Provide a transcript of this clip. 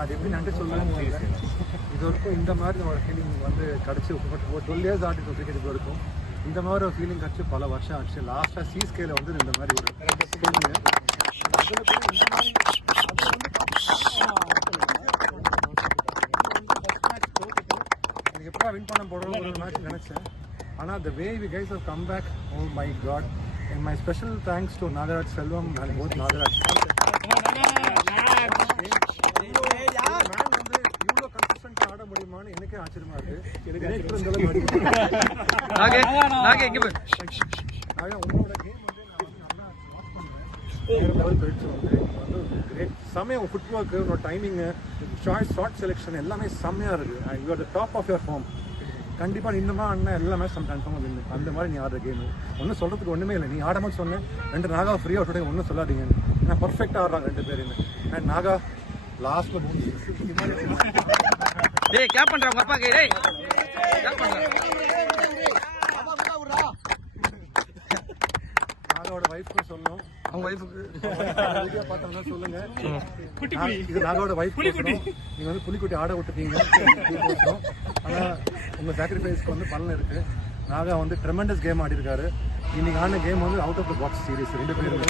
அது எப்படி நன்றி சொல்லலாம். இது வரைக்கும் இந்த மாதிரி ஒரு ஃபீலிங் வந்து கிடச்சி ஒரு 12 இயர்ஸ் ஆடிட்டு கிரிக்கெட் இது வரைக்கும் இந்த மாதிரி ஒரு ஃபீலிங் கிடச்சி பல வருஷம் ஆச்சு. லாஸ்ட்டாக சிஸ்கேல வந்து இந்த மாதிரி ஒரு ஃபீலிங்கு எனக்கு எப்படா வின் பண்ண போடுறோம் ஒரு மேட்ச் நினச்சேன். ஆனால் the way we guys have come back, oh my god, and my special thanks to Nagaraj Selvam and both Nagaraj. ஆட முடியுமான்னு எனக்கே ஆச்சரியமா இருக்கு. உங்களோட கேம் வந்து நான் நல்லா கழிச்சு வந்து கிரேட் செம்மையாக ஃபுட் ஒர்க்கு உங்களோட டைமிங்கு ஷார்ட் செலெக்ஷன் எல்லாமே செம்மையாக இருக்குது. You are the top of your form. கண்டிப்பாக நின்றுமா அண்ணன் எல்லாமே கன்ஃபார்மாக வின்னு. அந்த மாதிரி நீ ஆடுற கேமு ஒன்றும் சொல்கிறதுக்கு ஒன்றுமே இல்லை. நீ ஆடும்போது சொன்னேன் 2 நாகா ஃப்ரீயாக விட்டுட்டே ஒன்றும் சொல்லாதீங்க. ஏன்னா பர்ஃபெக்டாக ஆடுறாங்க 2 பேருன்னு. அண்ட் நாகா லாஸ்ட்டில் 3 டேய் கேப் பண்றா உங்க அப்பா டேய் கேப் பண்றா நாகாவோட வைஃப்க்கு சொல்லணும். அவங்க வைஃப்க்கு வீடியோ பார்த்தாங்கன்னா சொல்லுங்க. இது நாகாவோட வைஃப். நீங்க வந்து புலிக்குட்டி ஆட விட்டுட்டீங்க. ஆனால் உங்க சாக்ரிஃபைஸ்க்கு வந்து பலன் இருக்கு. நாகா வந்து ட்ரெமெண்டஸ் கேம் ஆடி இருக்காரு. இன்னைக்கு ஆன கேம் வந்து out of the box series 2 பேரும்.